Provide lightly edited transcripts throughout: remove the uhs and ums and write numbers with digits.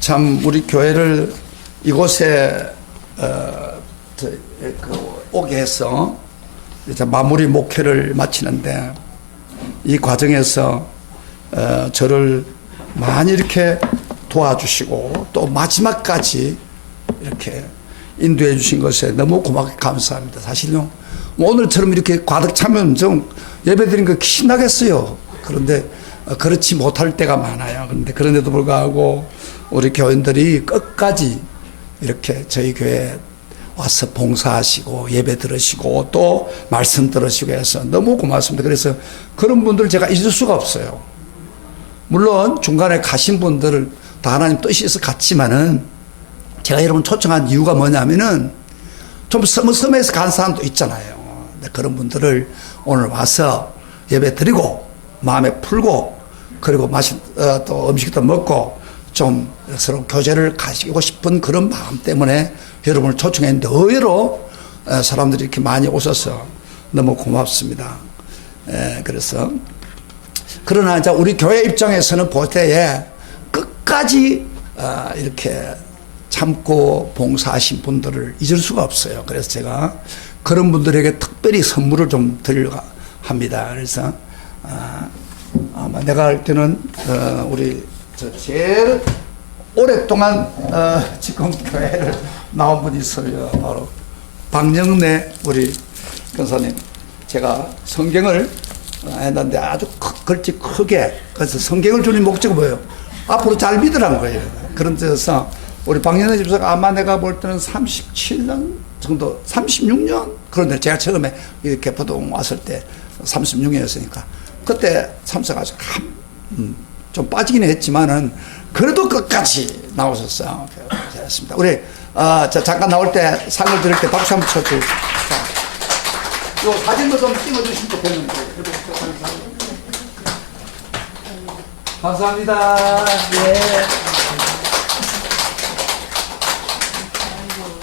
참 우리 교회를 이곳에 오게 해서 이제 마무리 목회를 마치는데, 이 과정에서 저를 많이 이렇게 도와주시고 또 마지막까지 이렇게 인도해 주신 것에 너무 고맙게 감사합니다. 사실요, 오늘처럼 이렇게 가득 차면 좀 예배드린 거 신나겠어요. 그런데 그렇지 못할 때가 많아요. 그런데 그런데도 불구하고 우리 교인들이 끝까지 이렇게 저희 교회에 와서 봉사하시고 예배 들으시고 또 말씀 들으시고 해서 너무 고맙습니다. 그래서 그런 분들 제가 잊을 수가 없어요. 물론 중간에 가신 분들을 다 하나님 뜻이 있어 갔지만은, 제가 여러분 초청한 이유가 뭐냐면은 좀 서머서머해서 간 사람도 있잖아요. 그런 분들을 오늘 와서 예배 드리고 마음에 풀고, 그리고 또 음식도 먹고 좀 서로 교제를 가지고 싶은 그런 마음 때문에 여러분을 초청했는데, 의외로 사람들이 이렇게 많이 오셔서 너무 고맙습니다. 그래서 그러나 이제 우리 교회 입장에서는 볼 때에 끝까지 이렇게 참고 봉사하신 분들을 잊을 수가 없어요. 그래서 제가 그런 분들에게 특별히 선물을 좀 드리려고 합니다. 그래서 아마 내가 할 때는 우리 제일 오랫동안 지금 교회를 나온 분이 있어요. 바로 박영래 우리 권사님. 제가 성경을 했는데 아주 글씨 크게, 그래서 성경을 주는 목적은 뭐예요? 앞으로 잘 믿으라는 거예요. 그런 데서 우리 박영래 집사가 아마 내가 볼 때는 37년 정도, 36년? 그런데 제가 처음에 이렇게 보통 왔을 때 36년이었으니까 그때 참석하셔서 좀 빠지긴 했지만은 그래도 끝까지 나오셨어요. 잘했습니다. 우리 잠깐 나올 때 상을 드릴 때 박수 한번 쳐주세요. 요 사진도 좀 찍어주시면 좋겠는데. 감사합니다. 예.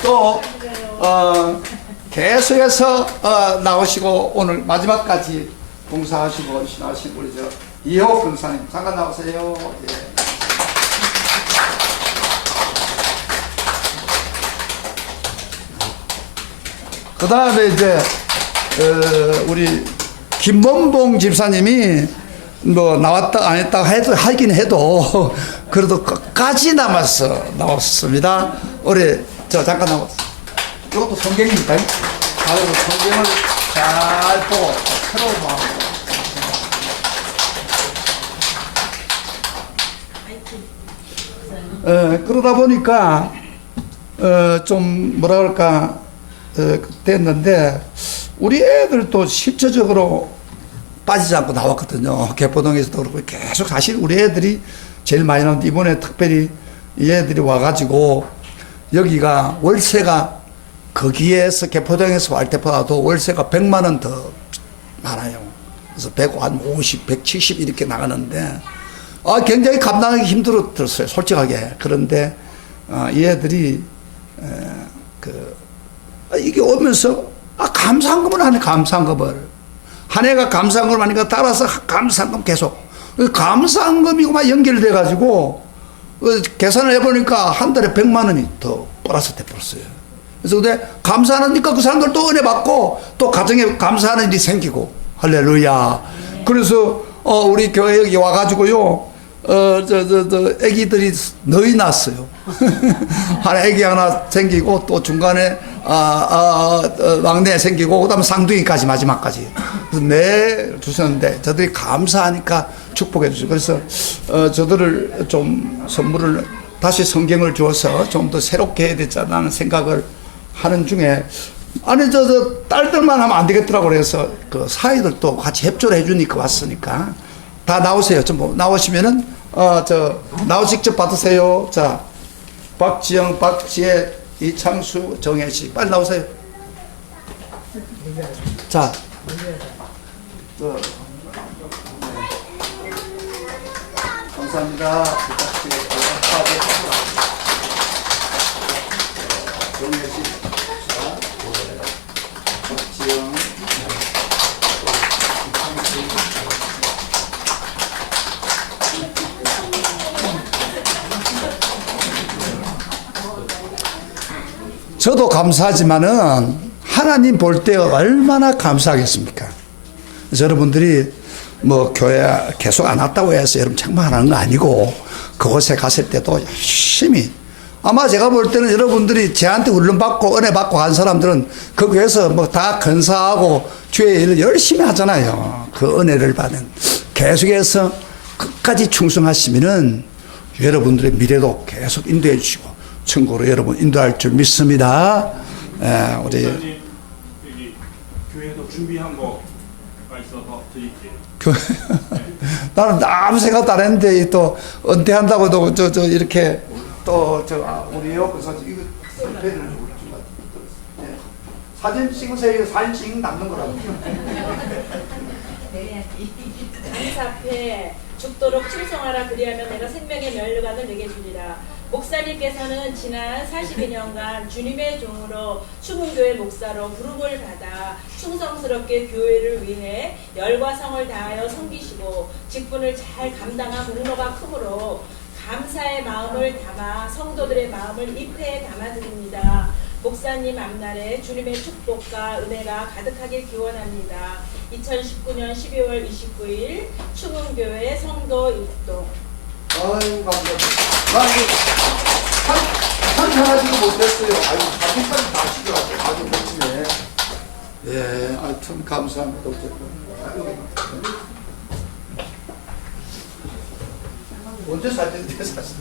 또 계속해서 나오시고 오늘 마지막까지 봉사하시고 신하신 우리 이호 권사님 잠깐 나오세요. 예. 그 다음에 이제 우리 김범봉 집사님이 뭐 나왔다 안 했다 하긴 해도 그래도 끝까지 남아서 나왔습니다. 우리 잠깐 나왔어. 이것도 성경입니다. 아이고, 성경을 잘 보고 새로운 마음으로. 그러다 보니까 좀 뭐라 그럴까 됐는데, 우리 애들도 실질적으로 빠지지 않고 나왔거든요. 개포동에서도 그렇고 계속. 사실 우리 애들이 제일 많이 나오는데, 이번에 특별히 이 애들이 와가지고 여기가 월세가 거기에서 개포동에서 할 때보다도 월세가 100만 원 더 많아요. 그래서 150, 170 이렇게 나가는데 굉장히 감당하기 힘들었어요, 솔직하게. 그런데 이 애들이 이게 오면서 감사한금을 하네. 감사한금을 한 해가 감사한금을 하니까 따라서 감사한금 계속 감사한금이고만 연결돼 가지고 계산을 해보니까 한 달에 100만 원이 더 플러스 돼버렸어요. 그래서 근데 감사하니까 그 사람들 또 은혜 받고 또 가정에 감사하는 일이 생기고, 할렐루야. 그래서 우리 교회 여기 와가지고요, 애기들이 너희 낳았어요. 하나 애기 하나 생기고 또 중간에 막내 생기고 그다음에 쌍둥이까지 마지막까지 주셨는데, 저들이 감사하니까 축복해 주세요. 그래서 저들을 좀 선물을 다시 성경을 주어서 좀 더 새롭게 해야 되잖아는 생각을 하는 중에, 아니 저 딸들만 하면 안 되겠더라고. 그래서 그 사이들도 같이 협조를 해주니까 왔으니까 다 나오세요. 좀 나오시면은 나오 직접 받으세요. 자, 박지영, 박지혜, 이창수, 정혜씨 빨리 나오세요. 자, 감사합니다. 정혜씨, 박지영, 이창수. 저도 감사하지만은 하나님 볼 때 얼마나 감사하겠습니까? 그래서 여러분들이 뭐 교회 계속 안 왔다고 해서 여러분 책망하는 거 아니고 그곳에 갔을 때도 열심히 아마 제가 볼 때는 여러분들이 저한테 훈련받고 은혜 받고 간 사람들은 그 교회에서 뭐 다 건사하고 주의 일을 열심히 하잖아요. 그 은혜를 받은 계속해서 끝까지 충성하시면은 여러분들의 미래도 계속 인도해 주시고 천국으로 여러분 인도할 줄 믿습니다. 우리 여기 교회에서 준비한 거가 있어서 드릴게요. 나는 아무 생각도 안 했는데 또 은퇴한다고도 저 이렇게 또 우리 옆에서 이거 선배를 사진 찍으세요. 사진 찍는 남는 거라고. 감사패 죽도록 충성하라 그리하면 내가 생명의 면류관을 내게 주리라. 목사님께서는 지난 42년간 주님의 종으로 추문교회 목사로 부름을 받아 충성스럽게 교회를 위해 열과 성을 다하여 섬기시고 직분을 잘 감당한 공로가 크므로 감사의 마음을 담아 성도들의 마음을 입회에 담아드립니다. 목사님 앞날에 주님의 축복과 은혜가 가득하길 기원합니다. 2019년 12월 29일 추문교회 성도 입동. 아유 감사합니다. 나 이거 상상하지도 못했어요. 아유 사진까지 다 찍어가지고 아주 멋지네. 예, 참 감사합니다. 언제 사진인데 사실.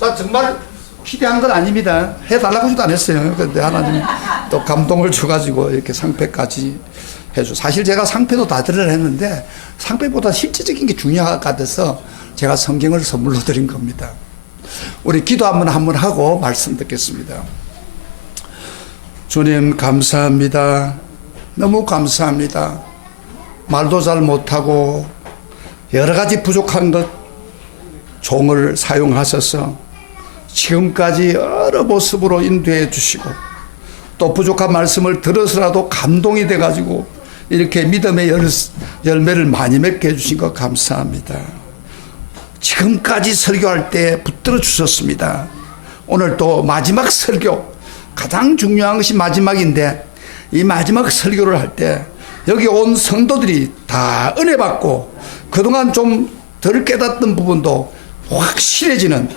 자 정말 기대한 건 아닙니다. 해달라고 해도 안 했어요. 그런데 하나님 또 감동을 줘가지고 이렇게 상패까지 해줘. 사실 제가 상패도 다 드리려 했는데 상패보다 실질적인 게 중요할 것 같아서 제가 성경을 선물로 드린 겁니다. 우리 기도 한번 하고 말씀 듣겠습니다. 주님 감사합니다. 너무 감사합니다. 말도 잘 못하고 여러 가지 부족한 것 종을 사용하셔서 지금까지 여러 모습으로 인도해 주시고 또 부족한 말씀을 들어서라도 감동이 돼가지고 이렇게 믿음의 열매를 많이 맺게 해주신 것 감사합니다. 지금까지 설교할 때 붙들어 주셨습니다. 오늘 또 마지막 설교, 가장 중요한 것이 마지막인데 이 마지막 설교를 할 때 여기 온 성도들이 다 은혜 받고 그동안 좀 덜 깨닫던 부분도 확실해지는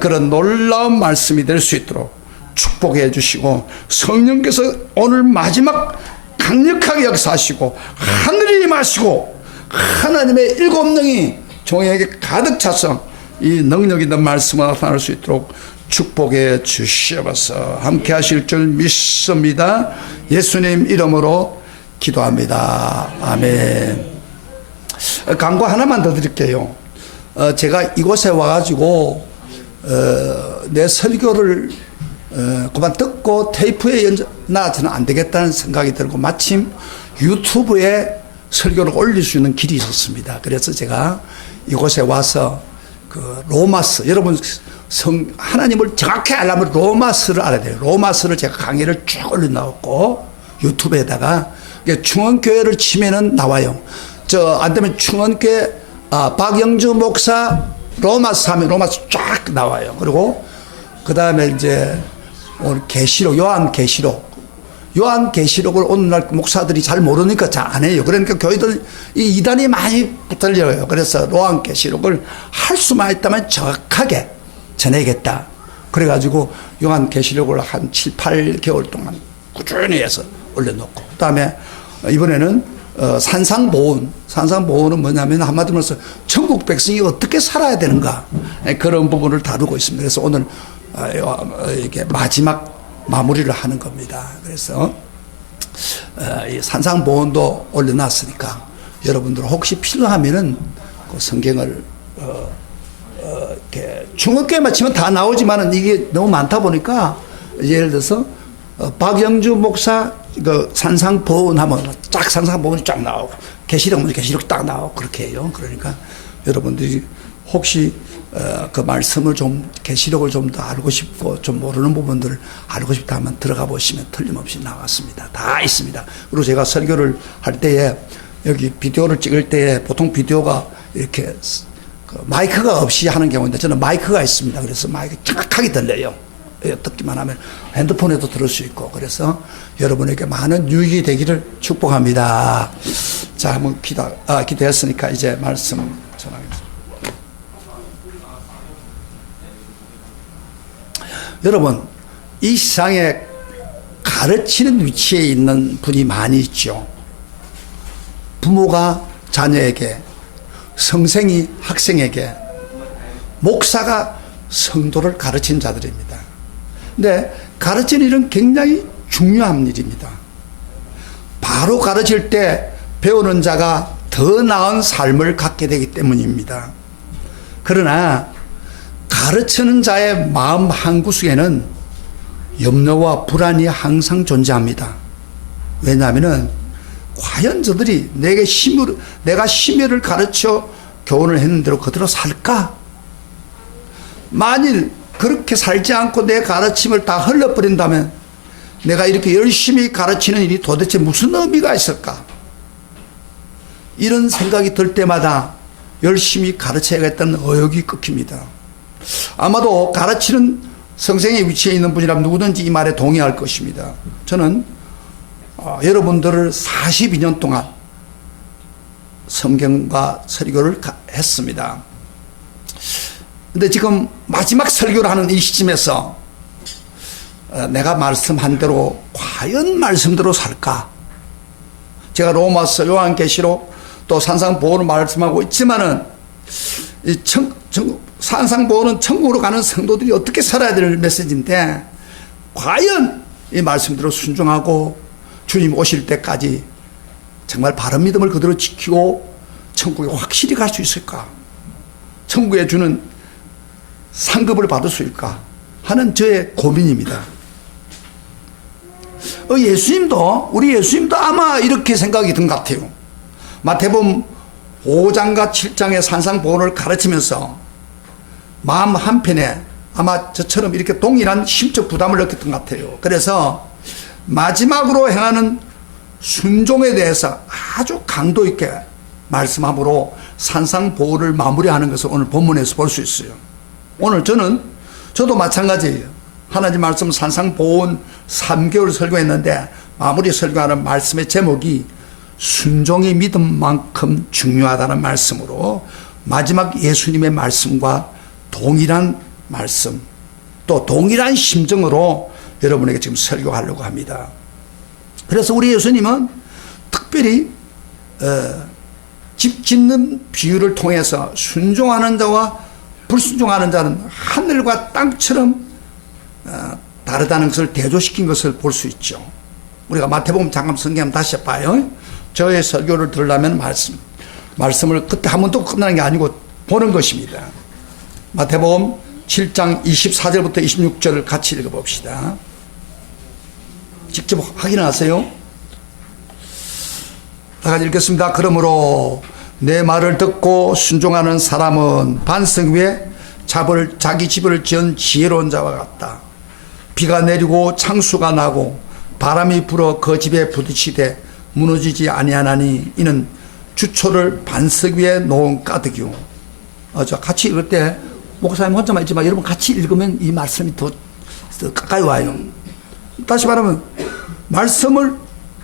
그런 놀라운 말씀이 될 수 있도록 축복해 주시고 성령께서 오늘 마지막 강력하게 역사하시고 하늘이 임하시고 하나님의 일곱 능이 종에게 가득 차서 이 능력 있는 말씀을 나타날 수 있도록 축복해 주시옵소서. 함께 하실 줄 믿습니다. 예수님 이름으로 기도합니다. 아멘. 광고 하나만 더 드릴게요. 제가 이곳에 와가지고 내 설교를 그만 듣고 테이프에 나가서는 안 되겠다는 생각이 들고 마침 유튜브에 설교를 올릴 수 있는 길이 있었습니다. 그래서 제가 이곳에 와서 그 로마서, 여러분 하나님을 정확히 알려면 로마서를 알아야 돼요. 로마서를 제가 강의를 쭉 올려놓고 유튜브에다가 충원교회를 치면은 나와요. 안 되면 충원교회 박영주 목사 로마서 하면 로마서 쫙 나와요. 그리고 그 다음에 이제 오늘 계시록, 요한 계시록을 오늘날 목사들이 잘 모르니까 잘 안 해요. 그러니까 교회들 이 이단이 많이 붙들려요. 그래서 요한 계시록을 할 수만 있다면 정확하게 전해야겠다. 그래가지고 요한 계시록을 한 7, 8개월 동안 꾸준히 해서 올려놓고 그 다음에 이번에는 산상보훈은 뭐냐면 한마디로 말해서 천국 백성이 어떻게 살아야 되는가 그런 부분을 다루고 있습니다. 그래서 오늘 이렇게 마지막 마무리를 하는 겁니다. 그래서 이 산상보훈도 올려놨으니까 여러분들 혹시 필요하면은 그 성경을 이렇게 중학교에만 치면 다 나오지만은 이게 너무 많다 보니까 예를 들어서 박영주 목사 그 산상보훈 하면 쫙 산상보훈이 쫙 나오고 계시록 딱 나오고 그렇게 해요. 그러니까 여러분들이 혹시 그 말씀을 좀 계시록을 좀 더 알고 싶고 좀 모르는 부분들을 알고 싶다 하면 들어가 보시면 틀림없이 나왔습니다. 다 있습니다. 그리고 제가 설교를 할 때에 여기 비디오를 찍을 때에 보통 비디오가 이렇게 그 마이크가 없이 하는 경우인데 저는 마이크가 있습니다. 그래서 마이크 정확하게 들려요. 듣기만 하면 핸드폰에도 들을 수 있고, 그래서 여러분에게 많은 유익이 되기를 축복합니다. 자, 한번 기도했으니까 이제 말씀 전하겠습니다. 여러분, 이 세상에 가르치는 위치에 있는 분이 많이 있죠. 부모가 자녀에게, 선생이 학생에게, 목사가 성도를 가르친 자들입니다. 근데 가르치는 일은 굉장히 중요한 일입니다. 바로 가르칠 때 배우는 자가 더 나은 삶을 갖게 되기 때문입니다. 그러나 가르치는 자의 마음 한구석에는 염려와 불안이 항상 존재합니다. 왜냐하면 과연 저들이 내가 심혈을 가르쳐 교훈을 했는데로 그대로 살까? 만일 그렇게 살지 않고 내 가르침을 다 흘려버린다면 내가 이렇게 열심히 가르치는 일이 도대체 무슨 의미가 있을까? 이런 생각이 들 때마다 열심히 가르쳐야겠다는 의욕이 끊깁니다. 아마도 가르치는 선생의 위치에 있는 분이라면 누구든지 이 말에 동의할 것입니다. 저는 여러분들을 42년 동안 성경과 설교를 했습니다. 근데 지금 마지막 설교를 하는 이 시점에서 내가 말씀한 대로 과연 말씀대로 살까? 제가 로마서, 요한계시록, 또 산상보호를 말씀하고 있지만은 산상보호는 천국으로 가는 성도들이 어떻게 살아야 될 메시지인데, 과연 이 말씀대로 순종하고 주님 오실 때까지 정말 바른 믿음을 그대로 지키고 천국에 확실히 갈 수 있을까? 천국에 주는 상급을 받을 수 있을까? 하는 저의 고민입니다. 우리 예수님도 아마 이렇게 생각이 든 것 같아요. 마태복음 5장과 7장의 산상보훈을 가르치면서 마음 한편에 아마 저처럼 이렇게 동일한 심적 부담을 느꼈던 것 같아요. 그래서 마지막으로 행하는 순종에 대해서 아주 강도 있게 말씀함으로 산상보훈을 마무리하는 것을 오늘 본문에서 볼 수 있어요. 오늘 저도 마찬가지예요. 하나님 말씀 산상보훈 3개월 설교했는데 마무리 설교하는 말씀의 제목이 순종이 믿음만큼 중요하다는 말씀으로 마지막 예수님의 말씀과 동일한 말씀, 또 동일한 심정으로 여러분에게 지금 설교하려고 합니다. 그래서 우리 예수님은 특별히 집 짓는 비유를 통해서 순종하는 자와 불순종하는 자는 하늘과 땅처럼 다르다는 것을 대조시킨 것을 볼 수 있죠. 우리가 마태복음 잠깐 성경 다시 봐요. 저의 설교를 들으려면 말씀을 그때 한 번 또 끝나는 게 아니고 보는 것입니다. 마태복음 7장 24절부터 26절을 같이 읽어봅시다. 직접 확인하세요. 다 같이 읽겠습니다. 그러므로 내 말을 듣고 순종하는 사람은 반석 위에 자기 집을 지은 지혜로운 자와 같다. 비가 내리고 창수가 나고 바람이 불어 그 집에 부딪히되 무너지지 아니하나니 이는 주초를 반석 위에 놓은 가득이요. 같이 읽을 때 목사님 혼자만 있지만 여러분 같이 읽으면 이 말씀이 더 가까이 와요. 다시 말하면 말씀을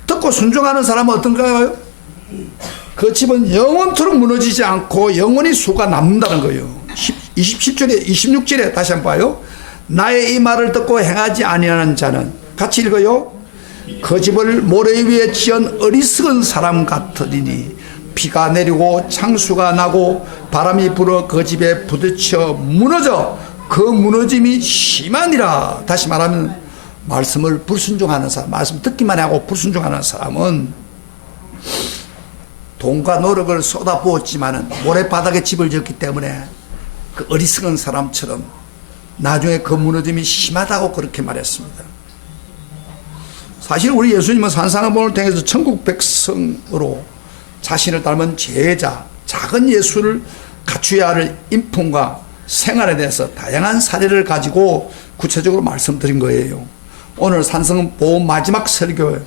듣고 순종하는 사람은 어떤가요? 그 집은 영원토록 무너지지 않고 영원히 수가 남는다는 거예요. 27절에 26절에 다시 한번 봐요. 나의 이 말을 듣고 행하지 아니하는 자는, 같이 읽어요. 그 집을 모래 위에 지은 어리석은 사람 같으리니 비가 내리고 창수가 나고 바람이 불어 그 집에 부딪혀 무너져 그 무너짐이 심하니라. 다시 말하면 말씀을 불순종하는 사람, 말씀 듣기만 하고 불순종하는 사람은 돈과 노력을 쏟아부었지만은 모래바닥에 집을 지었기 때문에 그 어리석은 사람처럼 나중에 그 무너짐이 심하다고 그렇게 말했습니다. 사실 우리 예수님은 산상보훈을 통해서 천국 백성으로 자신을 닮은 제자, 작은 예수를 갖추어야 할 인품과 생활에 대해서 다양한 사례를 가지고 구체적으로 말씀드린 거예요. 오늘 산상보훈 마지막 설교에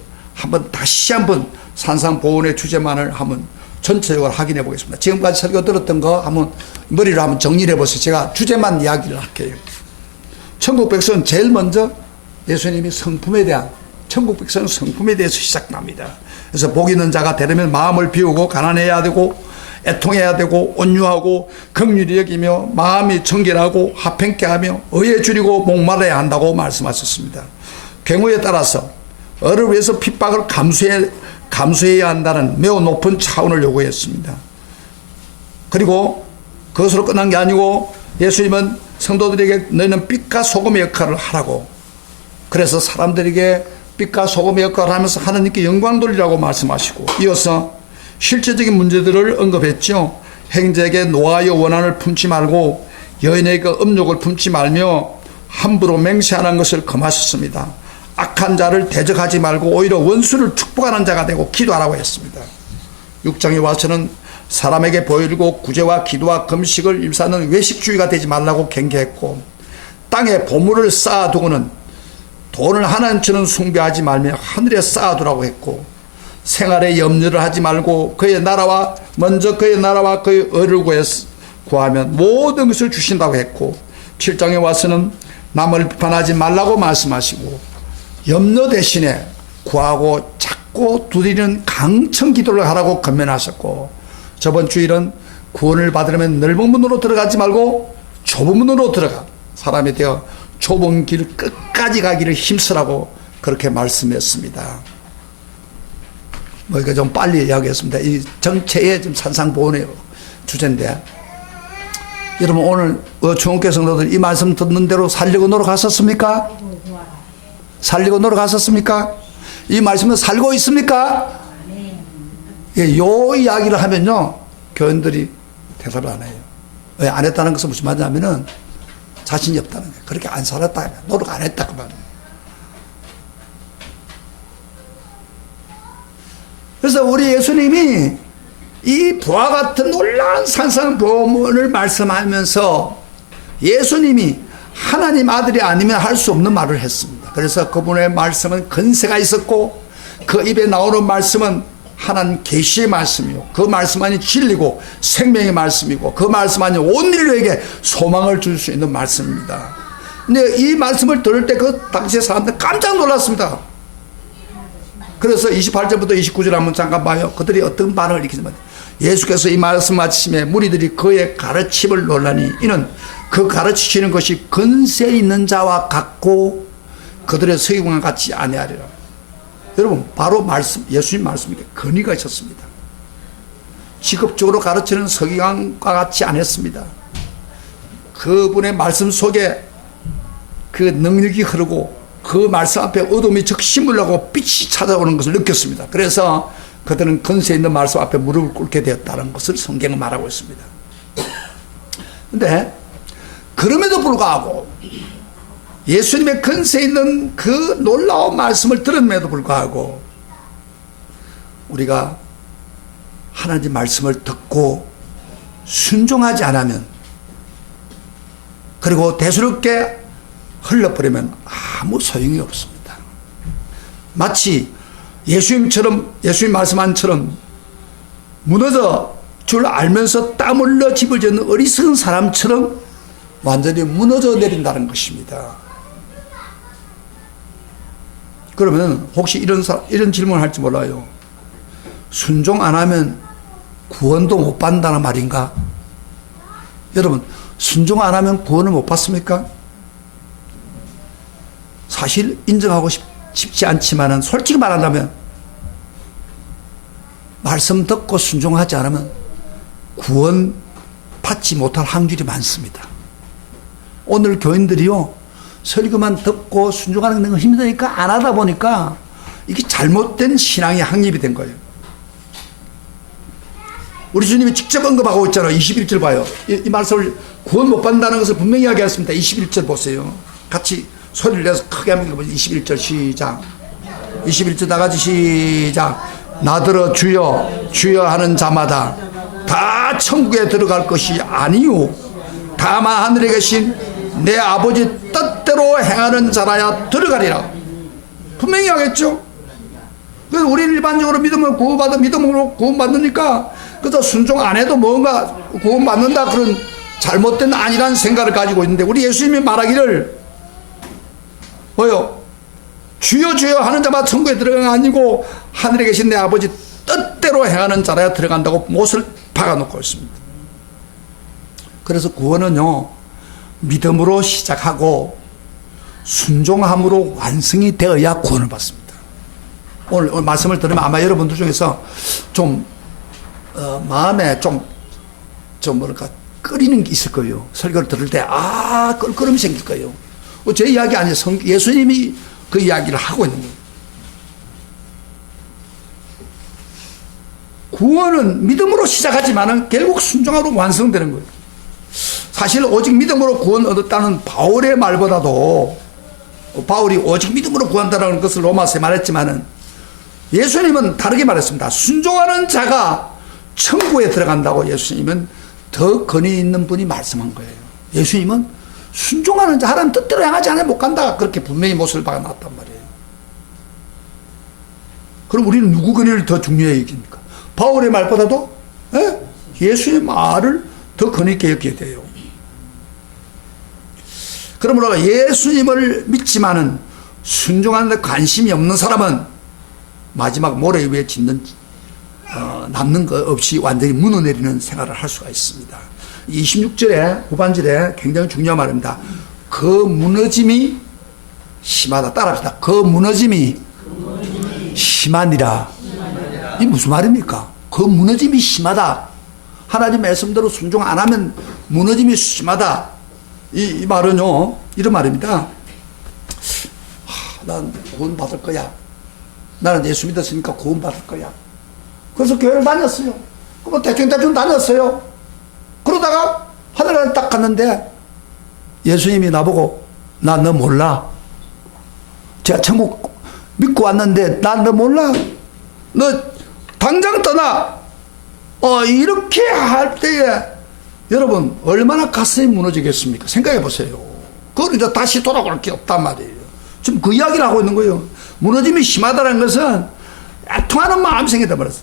다시 한번 산상보훈의 주제만을 한번 전체적으로 확인해 보겠습니다. 지금까지 설교 들었던 거 한번 머리로 한번 정리해 보세요. 제가 주제만 이야기를 할게요. 천국 백성은 제일 먼저 예수님이 성품에 대한, 천국 백성은 성품에 대해서 시작납니다. 그래서 복 있는 자가 되려면 마음을 비우고 가난해야 되고 애통해야 되고 온유하고 긍휼히 여기며 마음이 청결하고 화평케 하며 의에 줄이고 목말라야 한다고 말씀하셨습니다. 경우에 따라서 을을 위해서 핍박을 감수해야 한다는 매우 높은 차원을 요구했습니다. 그리고 그것으로 끝난 게 아니고 예수님은 성도들에게 너희는 빛과 소금의 역할을 하라고, 그래서 사람들에게 빛과 소금의 역할을 하면서 하나님께 영광 돌리라고 말씀하시고, 이어서 실제적인 문제들을 언급했죠. 행자에게 노아의 원한을 품지 말고 여인에게 음욕을 품지 말며 함부로 맹세하는 것을 금하셨습니다. 악한 자를 대적하지 말고 오히려 원수를 축복하는 자가 되고 기도하라고 했습니다. 6장에 와서는 사람에게 보여주고 구제와 기도와 금식을 일삼는 외식주의가 되지 말라고 경계했고, 땅에 보물을 쌓아두고는 돈을 하나님처럼 숭배하지 말며 하늘에 쌓아두라고 했고, 생활에 염려를 하지 말고 먼저 그의 나라와 그의 의를 구하면 모든 것을 주신다고 했고, 7장에 와서는 남을 비판하지 말라고 말씀하시고, 염려 대신에 구하고 찾고 두드리는 강청 기도를 하라고 권면하셨고, 저번 주일은 구원을 받으려면 넓은 문으로 들어가지 말고 좁은 문으로 들어가 사람이 되어 좁은 길 끝까지 가기를 힘쓰라고 그렇게 말씀했습니다. 뭐 이거 좀 빨리 이야기했습니다. 이 정체의 좀 산상보훈의 주제인데, 여러분 오늘 중학교 성도들 이 말씀 듣는 대로 살려고 노력하셨습니까? 살리고 노력하셨습니까? 이 말씀을 살고 있습니까? 예, 요 이야기를 하면요, 교인들이 대답을 안 해요. 왜 안 했다는 것은 무슨 말이냐면은 자신이 없다는 거예요. 그렇게 안 살았다, 노력 안 했다, 그 말이에요. 그래서 우리 예수님이 이 부와 같은 놀라운 산상보훈을 말씀하면서 예수님이 하나님 아들이 아니면 할 수 없는 말을 했습니다. 그래서 그분의 말씀은 근세가 있었고, 그 입에 나오는 말씀은 하나님 계시의 말씀이요, 그 말씀만이 진리고 생명의 말씀이고, 그 말씀만이 온 인류에게 소망을 줄 수 있는 말씀입니다. 근데 이 말씀을 들을 때 그 당시의 사람들 깜짝 놀랐습니다. 그래서 28절부터 29절 한번 잠깐 봐요. 그들이 어떤 반응을 일으키지만, 예수께서 이 말씀 마치심에 무리들이 그의 가르침을 놀라니 이는 그 가르치시는 것이 근세 있는 자와 같고 그들의 서기관과 같이 아니하리라. 여러분, 바로 말씀, 예수님 말씀에 근위가 있었습니다. 직업적으로 가르치는 서기관과 같이 안 했습니다. 그분의 말씀 속에 그 능력이 흐르고 그 말씀 앞에 어둠이 적심을 하고 빛이 찾아오는 것을 느꼈습니다. 그래서 그들은 근세 있는 말씀 앞에 무릎을 꿇게 되었다는 것을 성경은 말하고 있습니다. 그런데 그럼에도 불구하고 예수님의 근세 있는 그 놀라운 말씀을 들음에도 불구하고 우리가 하나님 말씀을 듣고 순종하지 않으면, 그리고 대수롭게 흘러버리면 아무 소용이 없습니다. 마치 예수님 말씀한처럼 무너져 줄 알면서 땀 흘려 집을 짓는 어리석은 사람처럼 완전히 무너져 내린다는 것입니다. 그러면 혹시 이런 질문을 할지 몰라요. 순종 안 하면 구원도 못 받는다는 말인가? 여러분, 순종 안 하면 구원을 못 받습니까? 사실 인정하고 싶지 않지만은 솔직히 말한다면 말씀 듣고 순종하지 않으면 구원 받지 못할 확률이 많습니다. 오늘 교인들이요, 설교만 듣고 순종하는 건 힘드니까 안 하다 보니까 이게 잘못된 신앙이 확립이 된 거예요. 우리 주님이 직접 언급하고 있잖아요. 21절 봐요. 이 말씀을 구원 못 받는다는 것을 분명히 이야기했습니다. 21절 보세요. 같이 소리를 내서 크게 한번 읽어보세요. 21절 시작. 21절 다 같이 시작. 나더러 주여 주여 하는 자마다 다 천국에 들어갈 것이 아니요 다만 하늘에 계신 내 아버지 뜻대로 행하는 자라야 들어가리라. 분명히 하겠죠. 그래서 우리는 일반적으로 믿음으로 구원받으니까 그래서 순종 안 해도 뭔가 구원받는다, 그런 잘못된 아니라는 생각을 가지고 있는데, 우리 예수님이 말하기를 뭐요? 주여 주여 하는 자마다 천국에 들어가는 게 아니고 하늘에 계신 내 아버지 뜻대로 행하는 자라야 들어간다고 못을 박아놓고 있습니다. 그래서 구원은요, 믿음으로 시작하고 순종함으로 완성이 되어야 구원을 받습니다. 오늘 말씀을 들으면 아마 여러분들 중에서 좀 마음에 좀 뭐랄까 끓이는 게 있을 거예요. 설교를 들을 때 끓음이 생길 거예요. 제 이야기 아니에요. 예수님이 그 이야기를 하고 있는 거예요. 구원은 믿음으로 시작하지만은 결국 순종하로 완성되는 거예요. 사실 오직 믿음으로 구원 얻었다는 바울의 말보다도, 바울이 오직 믿음으로 구한다는 것을 로마서에 말했지만은 예수님은 다르게 말했습니다. 순종하는 자가 천국에 들어간다고 예수님은 더 권위 있는 분이 말씀한 거예요. 예수님은 순종하는 자, 하나님 뜻대로 행하지 않으면 못 간다, 그렇게 분명히 못을 박아놨단 말이에요. 그럼 우리는 누구 권위를 더 중요히 여깁니까? 바울의 말보다도 예수의 말을 더 권위 있게 여기게 돼요. 그러므로 예수님을 믿지만은 순종하는 데 관심이 없는 사람은 마지막 모래 위에 짓는 남는 것 없이 완전히 무너내리는 생활을 할 수가 있습니다. 26절에 후반절에 굉장히 중요한 말입니다. 그 무너짐이 심하다. 따라합시다. 그 무너짐이 심하니라. 이 무슨 말입니까? 그 무너짐이 심하다. 하나님 말씀대로 순종 안 하면 무너짐이 심하다. 이 말은요, 이런 말입니다. 난 구원 받을 거야. 나는 예수 믿었으니까 구원 받을 거야. 그래서 교회를 다녔어요. 그럼 대충 다녔어요. 그러다가 하늘나라에 딱 갔는데 예수님이 나보고, 나 너 몰라. 제가 천국 믿고 왔는데 나 너 몰라. 너 당장 떠나. 이렇게 할 때에 여러분 얼마나 가슴이 무너지겠습니까? 생각해 보세요. 그건 이제 다시 돌아올 게 없단 말이에요. 지금 그 이야기를 하고 있는 거예요. 무너짐이 심하다는 것은 애통하는 마음이 생기다 말았어.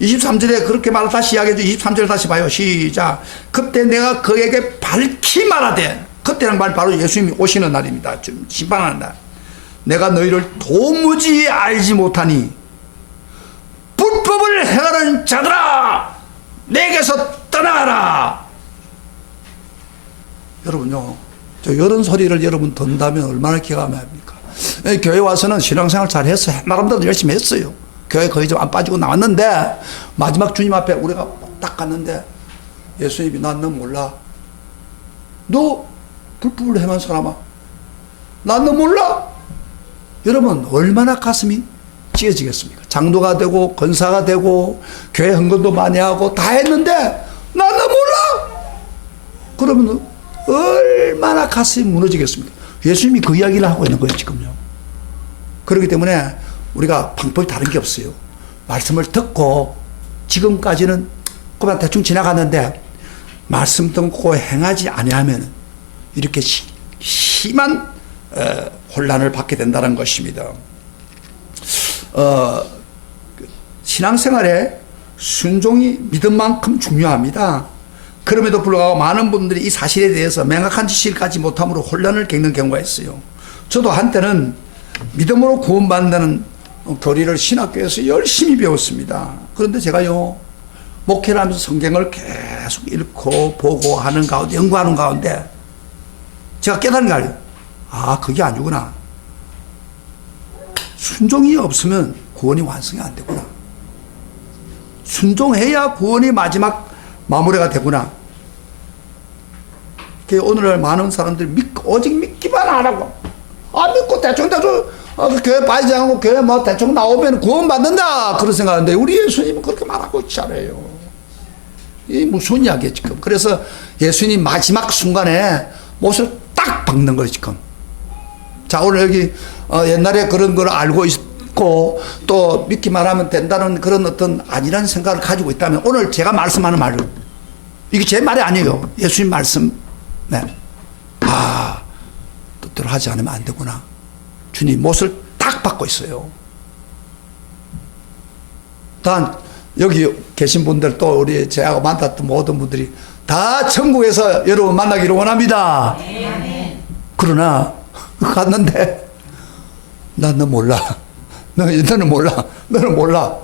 23절에 그렇게 말을 다시 이야기해줘. 23절 다시 봐요. 시작. 그때 내가 그에게 밝히 말하되, 그때는 말 바로 예수님이 오시는 날입니다. 지금 심판하는 날. 내가 너희를 도무지 알지 못하니 불법을 행하는 자들아, 내게서 떠나가라. 여러분요, 저 이런 소리를 여러분 듣는다면 얼마나 기가 막힙니까? 교회 와서는 신앙생활 잘 했어요. 나름대로 열심히 했어요. 교회 거의 좀 안 빠지고 나왔는데 마지막 주님 앞에 우리가 딱 갔는데 예수님이, 난 너 몰라. 너 불법을 행한 사람아, 난 너 몰라. 여러분 얼마나 가슴이 찢어지겠습니까? 장로가 되고 권사가 되고 교회 헌금도 많이 하고 다 했는데 난 너 몰라. 그러면 얼마나 가슴이 무너지겠습니까? 예수님이 그 이야기를 하고 있는 거예요 지금요. 그렇기 때문에 우리가 방법이 다른 게 없어요. 말씀을 듣고 지금까지는 그만 대충 지나갔는데 말씀 듣고 행하지 아니하면 이렇게 심한 혼란을 받게 된다는 것입니다. 신앙생활에 순종이 믿음만큼 중요합니다. 그럼에도 불구하고 많은 분들이 이 사실에 대해서 명확한 지식을 갖지 못함으로 혼란을 겪는 경우가 있어요. 저도 한때는 믿음으로 구원받는다는 교리를 신학교에서 열심히 배웠습니다. 그런데 제가요, 목회를 하면서 성경을 계속 읽고 보고 하는 가운데, 연구하는 가운데 제가 깨달은 게 아니에요. 그게 아니구나. 순종이 없으면 구원이 완성이 안 되구나. 순종해야 구원이 마지막 마무리가 되구나. 오늘날 많은 사람들이 오직 믿기만 하라고. 믿고 대충 교회 빠지지 않고 교회 대충 나오면 구원 받는다, 그런 생각하는데 우리 예수님은 그렇게 말하고 있잖아요. 이 무슨 이야기예요 지금. 그래서 예수님 마지막 순간에 못을 딱 박는 거예요 지금. 자, 오늘 여기 옛날에 그런 걸 알고 있고 또 믿기만 하면 된다는 그런 어떤 아니라는 생각을 가지고 있다면 오늘 제가 말씀하는 말은 이게 제 말이 아니에요. 예수님 말씀. 네. 뜻대로 하지 않으면 안 되구나. 주님 못을 딱 받고 있어요. 단 여기 계신 분들 또 우리 제가 만났던 모든 분들이 다 천국에서 여러분 만나기를 원합니다. 그러나 갔는데 난 너 몰라. 너는 몰라. 너는 몰라.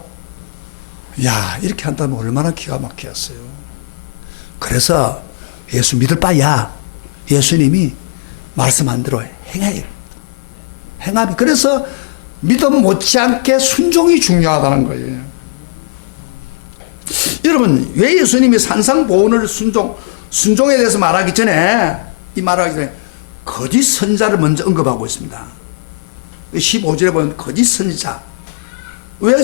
야, 이렇게 한다면 얼마나 기가 막히겠어요. 그래서 예수 믿을 바야. 예수님이 말씀한 대로 행해요. 행하면. 그래서 믿음 못지않게 순종이 중요하다는 거예요. 여러분, 왜 예수님이 산상보훈을 순종에 대해서 말하기 전에, 이 말하기 전에 거짓 선자를 먼저 언급하고 있습니다. 15절에 보면 거짓 선자. 왜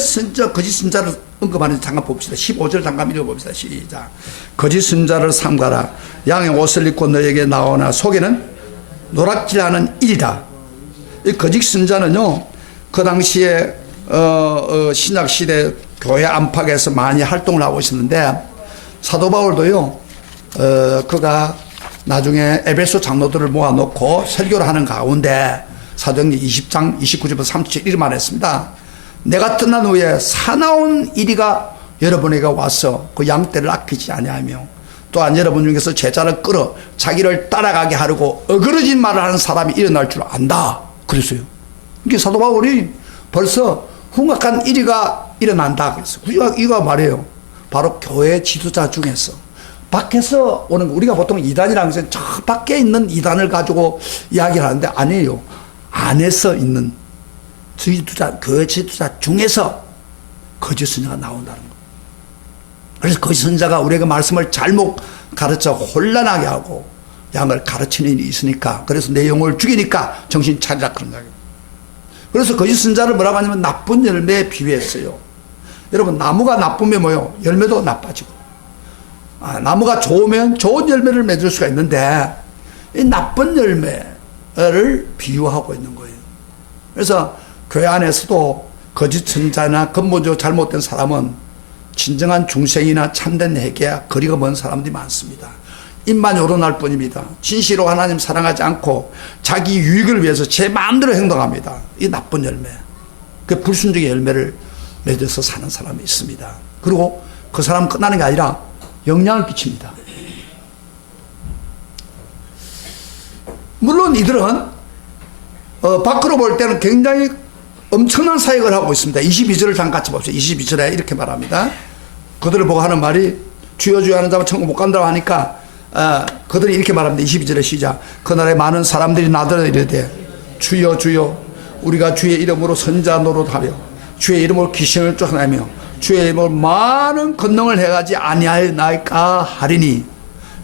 거짓 선자를 언급하는지 잠깐 봅시다. 15절 잠깐 읽어봅시다. 시작. 거짓 선자를 삼가라. 양의 옷을 입고 너에게 나오나 속에는 노랗지않은 일이다. 이 거짓 선자는요, 그 당시에 신약 시대 교회 안팎에서 많이 활동을 하고 있었는데, 사도 바울도요, 그가 나중에 에베소 장로들을 모아놓고 설교를 하는 가운데 사도행전 20장 29절부터 37절 이렇게 말했습니다. 내가 떠난 후에 사나운 이리가 여러분에게 와서 그 양떼를 아끼지 아니하며, 또한 여러분 중에서 제자를 끌어 자기를 따라가게 하려고 어그러진 말을 하는 사람이 일어날 줄 안다. 그랬어요. 이게 사도 바울이 벌써 흉악한 일이가 일어난다 그랬어요. 이거 말이에요. 바로 교회 지도자 중에서 밖에서 오는 거. 우리가 보통 이단이라는 것은 저 밖에 있는 이단을 가지고 이야기를 하는데 아니에요. 안에서 있는 지도자, 교회 지도자 중에서 거짓 선자가 나온다는 거. 그래서 거짓 선자가 우리에게 말씀을 잘못 가르쳐 혼란하게 하고 양을 가르치는 일이 있으니까, 그래서 내 영혼을 죽이니까 정신 차리라 그런 거예요. 그래서 거짓 선자를 뭐라고 하냐면 나쁜 열매에 비유했어요. 여러분, 나무가 나쁘면 뭐요? 열매도 나빠지고. 나무가 좋으면 좋은 열매를 맺을 수가 있는데, 이 나쁜 열매를 비유하고 있는 거예요. 그래서 교회 안에서도 거짓 선자나 근본적으로 잘못된 사람은 진정한 중생이나 참된 회개와 거리가 먼 사람들이 많습니다. 입만 요런할 뿐입니다. 진실로 하나님 사랑하지 않고 자기 유익을 위해서 제 마음대로 행동합니다. 이 나쁜 열매, 그 불순종의 열매를 맺어서 사는 사람이 있습니다. 그리고 그 사람 끝나는 게 아니라 영향을 끼칩니다. 물론 이들은 밖으로 볼 때는 굉장히 엄청난 사역을 하고 있습니다. 22절을 잠깐 같이 봅시다. 22절에 이렇게 말합니다. 그들을 보고 하는 말이 주여 주여 하는 자만 천국 못 간다고 하니까 그들이 이렇게 말합니다. 22절에 시작. 그날에 많은 사람들이 나더러 이르되 주여 주여 우리가 주의 이름으로 선자 노릇하며 주의 이름으로 귀신을 쫓아내며 주의 이름으로 많은 권능을 해가지 아니하였나이까 하리니.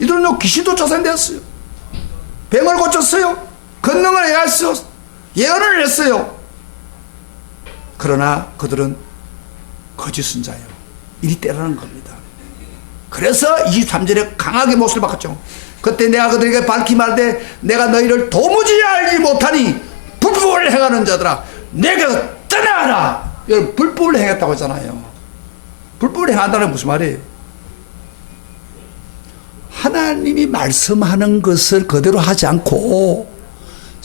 이들은 귀신도 쫓아냈어요. 병을 고쳤어요. 권능을 해갔어요. 예언을 했어요. 그러나 그들은 거짓 선자예요. 이리 때라는 겁니다. 그래서 23절에 강하게 못을 박았죠. 그때 내가 그들에게 밝히 말하되 내가 너희를 도무지 알지 못하니 불법을 행하는 자들아 내게 떠나라. 여러분, 불법을 행했다고 하잖아요. 불법을 행한다는 무슨 말이에요? 하나님이 말씀하는 것을 그대로 하지 않고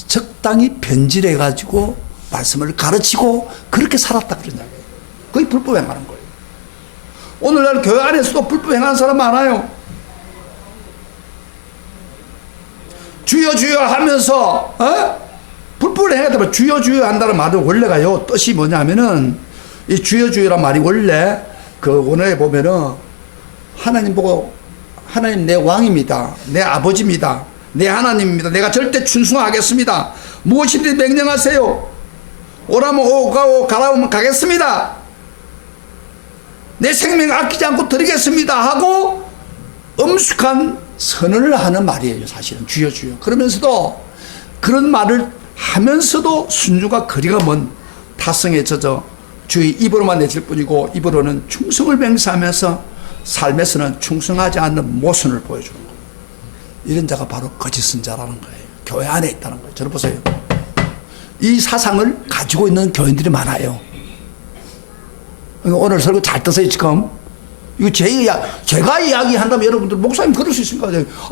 적당히 변질해 가지고 말씀을 가르치고 그렇게 살았다 그런 이야기예요. 그게 불법 행하는 거예요. 오늘날 교회 안에서도 불법 행하는 사람 많아요. 주여 주여 하면서 불법을 행하다 보면 주여 주여 한다는 말은 원래가요, 뜻이 뭐냐면은 이 주여 주여란 말이 원래 그 원어에 보면은 하나님 보고 하나님 내 왕입니다. 내 아버지입니다. 내 하나님입니다. 내가 절대 충성하겠습니다. 무엇이든지 명령하세요. 오라면 오고 가라면 가겠습니다. 내 생명 아끼지 않고 드리겠습니다 하고 엄숙한 선언을 하는 말이에요. 사실은 주여 주여. 그러면서도 그런 말을 하면서도 순주가 거리가 먼 타성에 젖어 주의 입으로만 내질 뿐이고 입으로는 충성을 맹세하면서 삶에서는 충성하지 않는 모순을 보여주는 거예요. 이런 자가 바로 거짓 선자라는 거예요. 교회 안에 있다는 거예요. 저를 보세요. 이 사상을 가지고 있는 교인들이 많아요. 오늘 설교 잘 떠세요. 지금 이거 제가 이야기한다면 여러분들 목사님 그럴 수 있습니까?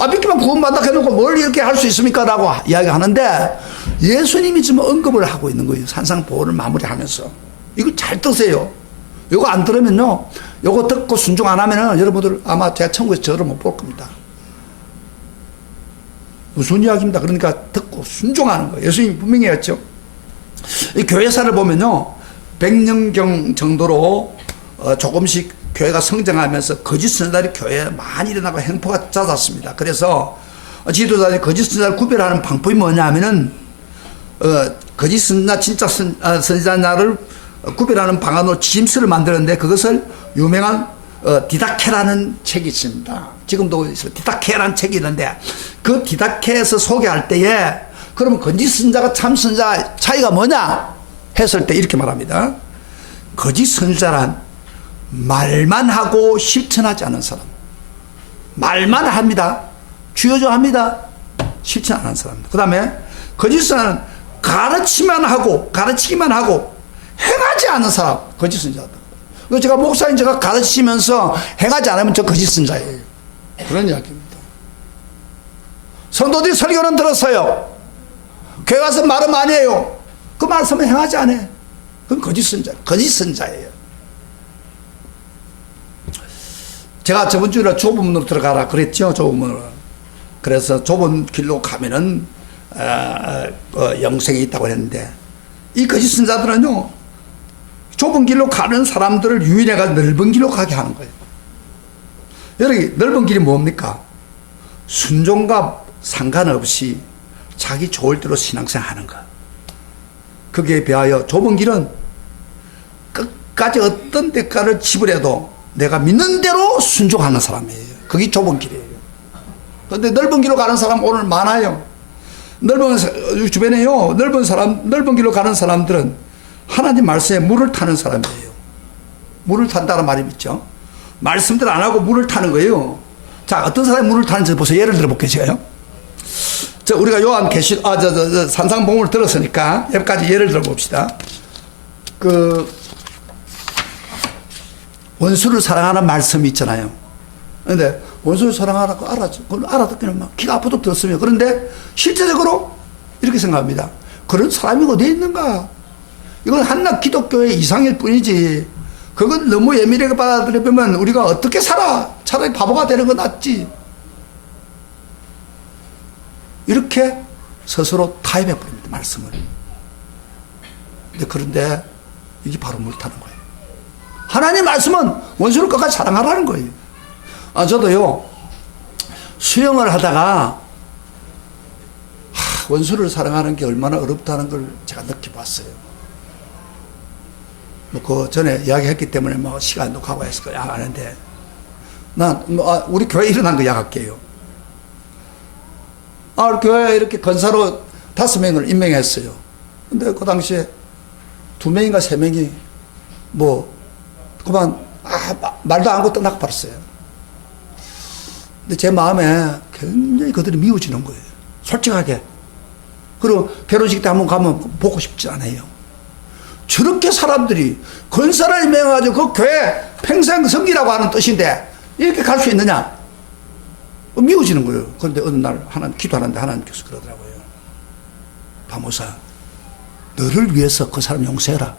믿기만 구원받다 해놓고 뭘 이렇게 할 수 있습니까? 라고 이야기하는데 예수님이 지금 언급을 하고 있는 거예요. 산상보훈을 마무리하면서 이거 잘 뜨세요. 이거 안 들으면요, 이거 듣고 순종 안 하면은 여러분들 아마 제가 천국에서 저를 못 볼 겁니다. 무슨 이야기입니다. 그러니까 듣고 순종하는 거예요. 예수님이 분명히 했죠. 이 교회사를 보면요, 100년경 정도로 조금씩 교회가 성장하면서 거짓 선지자들이 교회에 많이 일어나고 행포가 잦았습니다. 그래서 지도자들이 거짓 선지자를 구별하는 방법이 뭐냐 하면은 거짓 선지자, 진짜 선지자를 구별하는 방안으로 짐수를 만들었는데, 그것을 유명한 디다케라는 책이 있습니다. 지금도 있어요. 디다케라는 책이 있는데, 그 디다케에서 소개할 때에 그러면 거짓 선지자가 참 선지자 차이가 뭐냐 했을 때 이렇게 말합니다. 거짓 선지자란 말만 하고 실천하지 않은 사람. 말만 합니다. 주여져 합니다. 실천 안 하는 사람. 그 다음에 거짓 선지자는 가르치기만 하고 행하지 않는 사람. 거짓 선지자다. 제가 목사인 제가 가르치면서 행하지 않으면 저 거짓 선지자예요. 그런 이야기입니다. 성도들이 설교는 들었어요. 교회 와서 말은 많이 해요. 그 말씀을 행하지 않아요. 그건 거짓 선지자예요. 제가 저번 주에 좁은 문으로 들어가라 그랬죠. 좁은 문으로. 그래서 좁은 길로 가면은 영생이 있다고 했는데, 이 거짓 선지자들은요, 좁은 길로 가는 사람들을 유인해가 넓은 길로 가게 하는 거예요. 여러분, 넓은 길이 뭡니까? 순종과 상관없이 자기 좋을 대로 신앙생활 하는 거. 거기에 비하여 좁은 길은 끝까지 어떤 대가를 지불해도 내가 믿는 대로 순종하는 사람이에요. 그게 좁은 길이에요. 그런데 넓은 길로 가는 사람 오늘 많아요. 주변에요, 넓은 길로 가는 사람들은 하나님 말씀에 물을 타는 사람이에요. 물을 탄다는 말이 있죠. 말씀들 안 하고 물을 타는 거예요. 자, 어떤 사람이 물을 타는지 보세요. 예를 들어 볼게요. 우리가 요한 산상봉을 들었으니까 여기까지 예를 들어 봅시다. 원수를 사랑하는 말씀이 있잖아요. 그런데 원수를 사랑하라고 그걸 알아듣기는 막 기가 아프도록 들었으면, 그런데 실제적으로 이렇게 생각합니다. 그런 사람이 어디에 있는가? 이건 한낱 기독교의 이상일 뿐이지, 그건 너무 예민하게 받아들여보면 우리가 어떻게 살아? 차라리 바보가 되는 건 낫지. 이렇게 스스로 타협해버립니다, 말씀을. 그런데 이게 바로 물 타는 거예요. 하나님 말씀은 원수를 끝까지 사랑하라는 거예요. 저도요, 수영을 하다가 원수를 사랑하는 게 얼마나 어렵다는 걸 제가 느껴봤어요. 그 전에 이야기했기 때문에 시간도 가고 해서 야하는데, 우리 교회 일어난 거 야할게요. 교회에 이렇게 건사로 5명을 임명했어요. 근데 그 당시에 2명인가 3명이 그만 말도 안 하고 떠나버렸어요. 근데 제 마음에 굉장히 그들이 미워지는 거예요. 솔직하게. 그리고 결혼식 때 한번 가면 보고 싶지 않아요. 저렇게 사람들이 건사를 임명해가지고 그 교회 평생 섬기라고 하는 뜻인데 이렇게 갈 수 있느냐? 미워지는 거예요. 그런데 어느 날 하나님 기도하는데 하나님께서 그러더라고요. 바모사, 너를 위해서 그 사람 용서해라.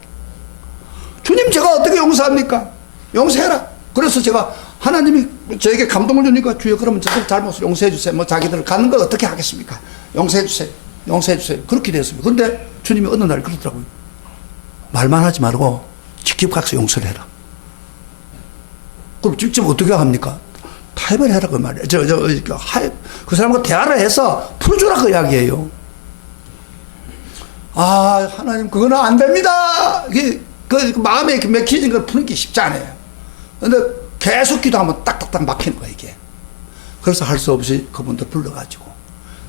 주님, 제가 어떻게 용서합니까? 용서해라. 그래서 제가 하나님이 저에게 감동을 주니까, 주여 그러면 저들 잘못을 용서해 주세요. 자기들 가는 걸 어떻게 하겠습니까? 용서해 주세요. 용서해 주세요. 그렇게 됐습니다. 그런데 주님이 어느 날 그러더라고요. 말만 하지 말고 직접 가서 용서를 해라. 그럼 직접 어떻게 합니까? 타협을 해라 그 말이에요. 그 사람과 대화를 해서 풀어주라 그 이야기예요. 하나님 그거는 안 됩니다. 그 마음에 이렇게 맥히는 걸 푸는 게 쉽지 않아요. 근데 계속 기도하면 딱딱딱 막히는 거예요, 이게. 그래서 할 수 없이 그분들 불러가지고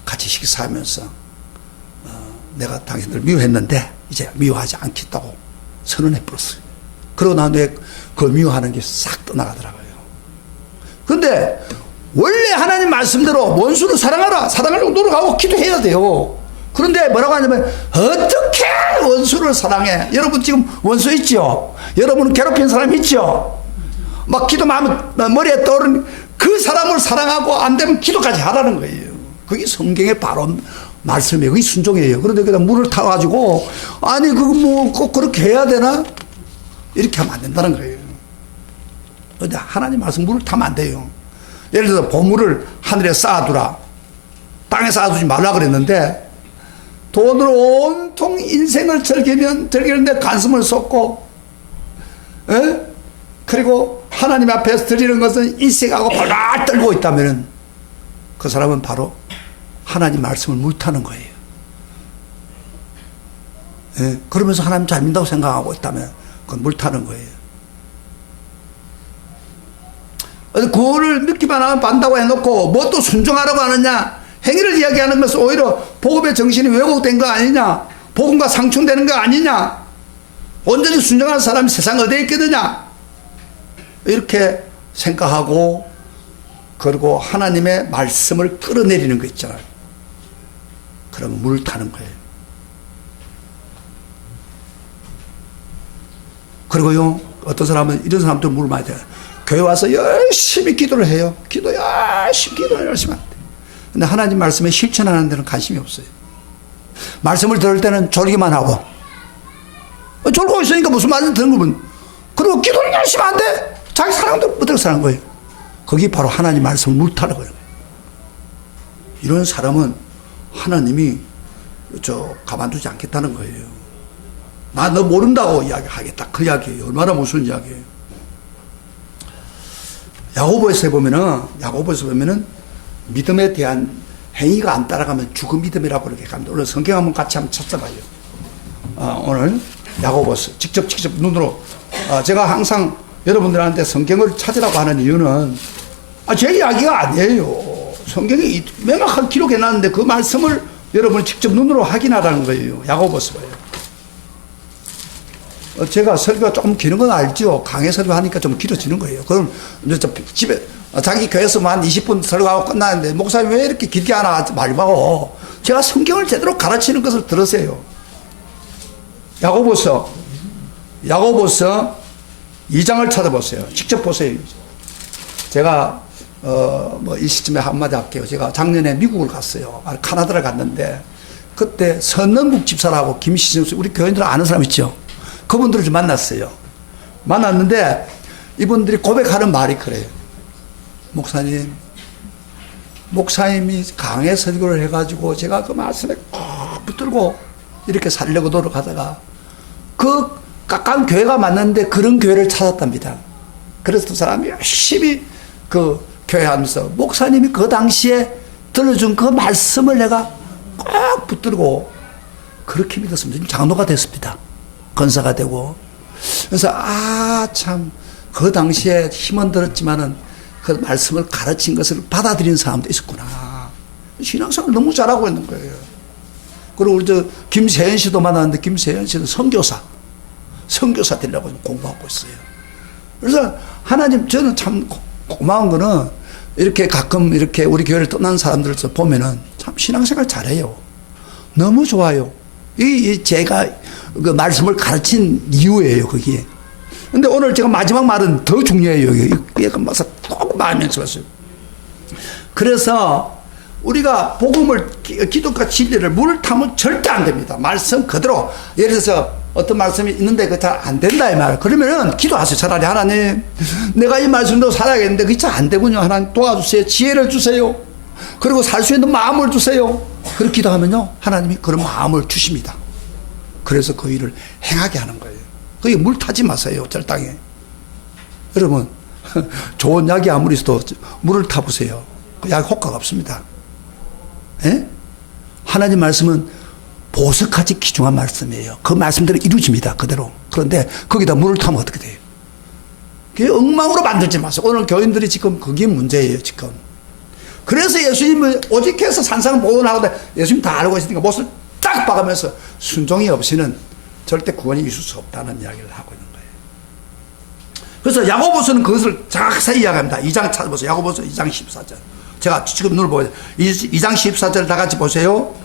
같이 식사하면서 내가 당신들 미워했는데 이제 미워하지 않겠다고 선언해 버렸어요. 그러고 난 뒤에 그 미워하는 게 싹 떠나가더라고요. 근데 원래 하나님 말씀대로 원수를 사랑하라, 사랑하려고 노력하고 기도해야 돼요. 그런데 뭐라고 하냐면, 어떻게 원수를 사랑해? 여러분 지금 원수 있죠? 여러분은 괴롭힌 사람 있죠? 막 기도만 하면 머리에 떠오르는 그 사람을 사랑하고 안 되면 기도까지 하라는 거예요. 그게 성경의 바로 말씀이에요. 그게 순종이에요. 그런데 그냥 물을 타가지고, 아니 그거 꼭 그렇게 해야 되나? 이렇게 하면 안 된다는 거예요. 근데 하나님 말씀 물을 타면 안 돼요. 예를 들어서 보물을 하늘에 쌓아두라. 땅에 쌓아두지 말라 그랬는데 돈으로 온통 인생을 즐기는데 간숨을 쏟고, 에? 그리고 하나님 앞에서 드리는 것은 인생하고 발랄 떨고 있다면 그 사람은 바로 하나님 말씀을 물타는 거예요. 예, 그러면서 하나님 잘 믿는다고 생각하고 있다면 그건 물타는 거예요. 구원을 믿기만 하면 반다고 해놓고 뭐 또 순종하라고 하느냐, 행위를 이야기하는 것은 오히려 복음의 정신이 왜곡된 거 아니냐, 복음과 상충되는 거 아니냐, 온전히 순종하는 사람이 세상 어디에 있겠느냐, 이렇게 생각하고, 그리고 하나님의 말씀을 끌어내리는 거 있잖아요. 그럼 물을 타는 거예요. 그리고요, 어떤 사람은, 이런 사람들 물을 많이 타요. 교회 와서 열심히 기도를 해요. 기도를 열심히 한대. 근데 하나님 말씀에 실천하는 데는 관심이 없어요. 말씀을 들을 때는 졸기만 하고, 졸고 있으니까 무슨 말을 듣는 거면, 그리고 기도를 열심히 한대. 자기 사랑도 못하고 사는 거예요. 거기 바로 하나님 말씀을 물타는 거예요. 이런 사람은 하나님이 가만두지 않겠다는 거예요. 나 너 모른다고 이야기하겠다. 그 이야기예요. 얼마나 무슨 이야기예요. 야고보에서 보면은 믿음에 대한 행위가 안 따라가면 죽은 믿음이라고 그렇게 합니다. 오늘 성경 한번 같이 한번 찾아봐요. 오늘 야고보서 직접 눈으로, 제가 항상 여러분들한테 성경을 찾으라고 하는 이유는 제 이야기가 아니에요. 성경이 명확하게 기록해놨는데 그 말씀을 여러분이 직접 눈으로 확인하라는 거예요. 야고보서예요. 제가 설교가 조금 기는 건 알죠. 강의 설교하니까 좀 길어지는 거예요. 그럼 이제 집에 자기 교회에서 한 20분 설교하고 끝나는데 목사님 왜 이렇게 길게 하나 하지 말고 제가 성경을 제대로 가르치는 것을 들으세요. 야고보서 2장을 찾아보세요. 직접 보세요. 제가 이 시점에 한마디 할게요. 제가 작년에 미국을 갔어요. 카나다를 갔는데 그때 선능국 집사라고 김시정, 우리 교인들 아는 사람 있죠. 그분들을 좀 만났어요. 만났는데 이분들이 고백하는 말이 그래요. 목사님이 강해 설교를 해가지고 제가 그 말씀에 꼭 붙들고 이렇게 살려고 노력하다가 그 가까운 교회가 맞는데 그런 교회를 찾았답니다. 그래서 그 사람이 열심히 그 교회 하면서 목사님이 그 당시에 들려준 그 말씀을 내가 꼭 붙들고 그렇게 믿었습니다. 지금 장로가 됐습니다. 건사가 되고. 그래서 참 그 당시에 힘은 들었지만은 그 말씀을 가르친 것을 받아들이는 사람도 있었구나. 신앙생활을 너무 잘하고 있는 거예요. 그리고 우리 김세현 씨도 만났는데 김세현 씨는 선교사 되려고 공부하고 있어요. 그래서 하나님, 저는 참 고마운 거는 이렇게 가끔 이렇게 우리 교회를 떠난 사람들을 보면은 참 신앙생활 잘해요. 너무 좋아요. 제가 그 말씀을 가르친 이유예요, 그게. 근데 오늘 제가 마지막 말은 더 중요해요. 이게 꼭 마음에 들었어요. 그래서 우리가 복음을, 기독과 진리를 물을 타면 절대 안 됩니다. 말씀 그대로. 예를 들어서 어떤 말씀이 있는데 그 잘 안 된다 이 말. 그러면은 기도하세요. 차라리 하나님, 내가 이 말씀도 살아야겠는데 그게 잘 안 되군요. 하나님 도와주세요. 지혜를 주세요. 그리고 살 수 있는 마음을 주세요. 그렇게 기도하면요, 하나님이 그런 마음을 주십니다. 그래서 그 일을 행하게 하는 거예요. 그게 물 타지 마세요, 절당에. 여러분, 좋은 약이 아무리 있어도 물을 타보세요. 그 약 효과가 없습니다. 예? 하나님 말씀은 보석같이 귀중한 말씀이에요. 그 말씀대로 이루어집니다, 그대로. 그런데 거기다 물을 타면 어떻게 돼요? 그게 엉망으로 만들지 마세요. 오늘 교인들이 지금 그게 문제예요, 지금. 그래서 예수님은 오직해서 산상보훈하고 예수님 다 알고 있으니까 못을 딱 박으면서 순종이 없이는 절대 구원이 있을 수 없다는 이야기를 하고 있는 거예요. 그래서 야고보서는 그것을 자세히 이야기합니다. 2장 찾아보세요. 야고보서 2장 14절. 제가 지금 눈을 보여요. 2장 14절 다 같이 보세요.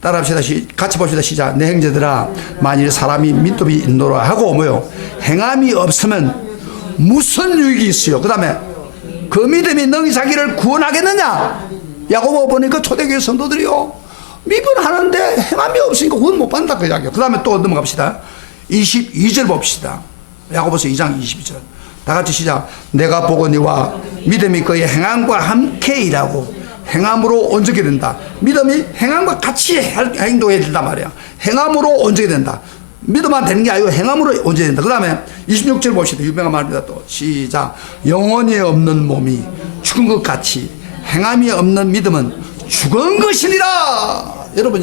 따라합시다. 같이 봅시다. 시작. 내 형제들아, 만일 사람이 믿음이 있노라 하고 뭐요? 행함이 없으면 무슨 유익이 있어요? 그 다음에 그 믿음이 너희 자기를 구원하겠느냐? 야고보 보니까 초대교회 성도들이요, 믿음하는데 행함이 없으니까 구원 못 받는다 그 이야기예요. 그 다음에 또 넘어갑시다. 22절 봅시다. 야고보서 2장 22절. 다 같이 시작. 내가 보거니와 믿음이 그의 행함과 함께 일하고 행함으로 온전히 된다. 믿음이 행함과 같이 행동해야 된단 말이야. 행함으로 온전히 된다. 믿음만 되는 게 아니고 행함으로 온전히 된다. 그 다음에 26절 봅시다. 유명한 말입니다. 또 시작. 영혼이 없는 몸이 죽은 것 같이 행함이 없는 믿음은 죽은 것이니라. 여러분,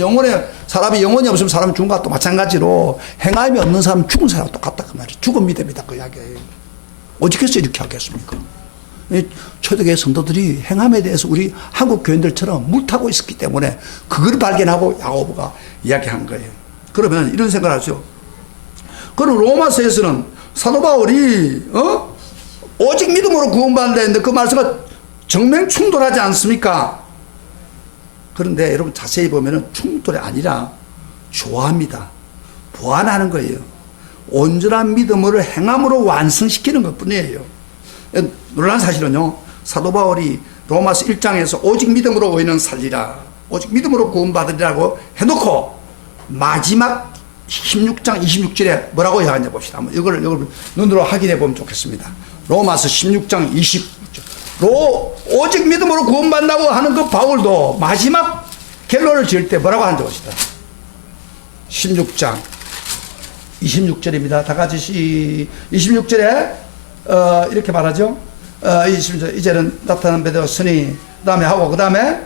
사람이 영혼이 없으면 사람은 죽은 것과 마찬가지로 행함이 없는 사람은 죽은 사람과 똑같다 그 말이에요. 죽은 믿음이다 그 이야기예요. 어떻게 해서 이렇게 하겠습니까? 초대교회 성도들이 행함에 대해서 우리 한국 교인들처럼 물타고 있었기 때문에 그걸 발견하고 야고보가 이야기한 거예요. 그러면 이런 생각을 하죠. 그럼 로마서에서는 사도 바울이 오직 믿음으로 구원받는다 했는데 그 말씀과 정면 충돌하지 않습니까? 그런데 여러분 자세히 보면은 충돌이 아니라 조화합니다. 보완하는 거예요. 온전한 믿음을 행함으로 완성시키는 것 뿐이에요. 놀라운 사실은요, 사도 바울이 로마서 1장에서 오직 믿음으로 의인은 살리라, 오직 믿음으로 구원받으리라고 해놓고 마지막 16장 26절에 뭐라고 이야기하는지 봅시다. 한번 이걸 눈으로 확인해 보면 좋겠습니다. 로마서 16장 26절. 오직 믿음으로 구원받는다고 하는 그 바울도 마지막 결론을 지을 때 뭐라고 하는지 봅시다. 16장 26절입니다. 다 같이 26절에 이렇게 말하죠. 26절 이제는 나타난 베드로가 쓰니 그 다음에 하고 그 다음에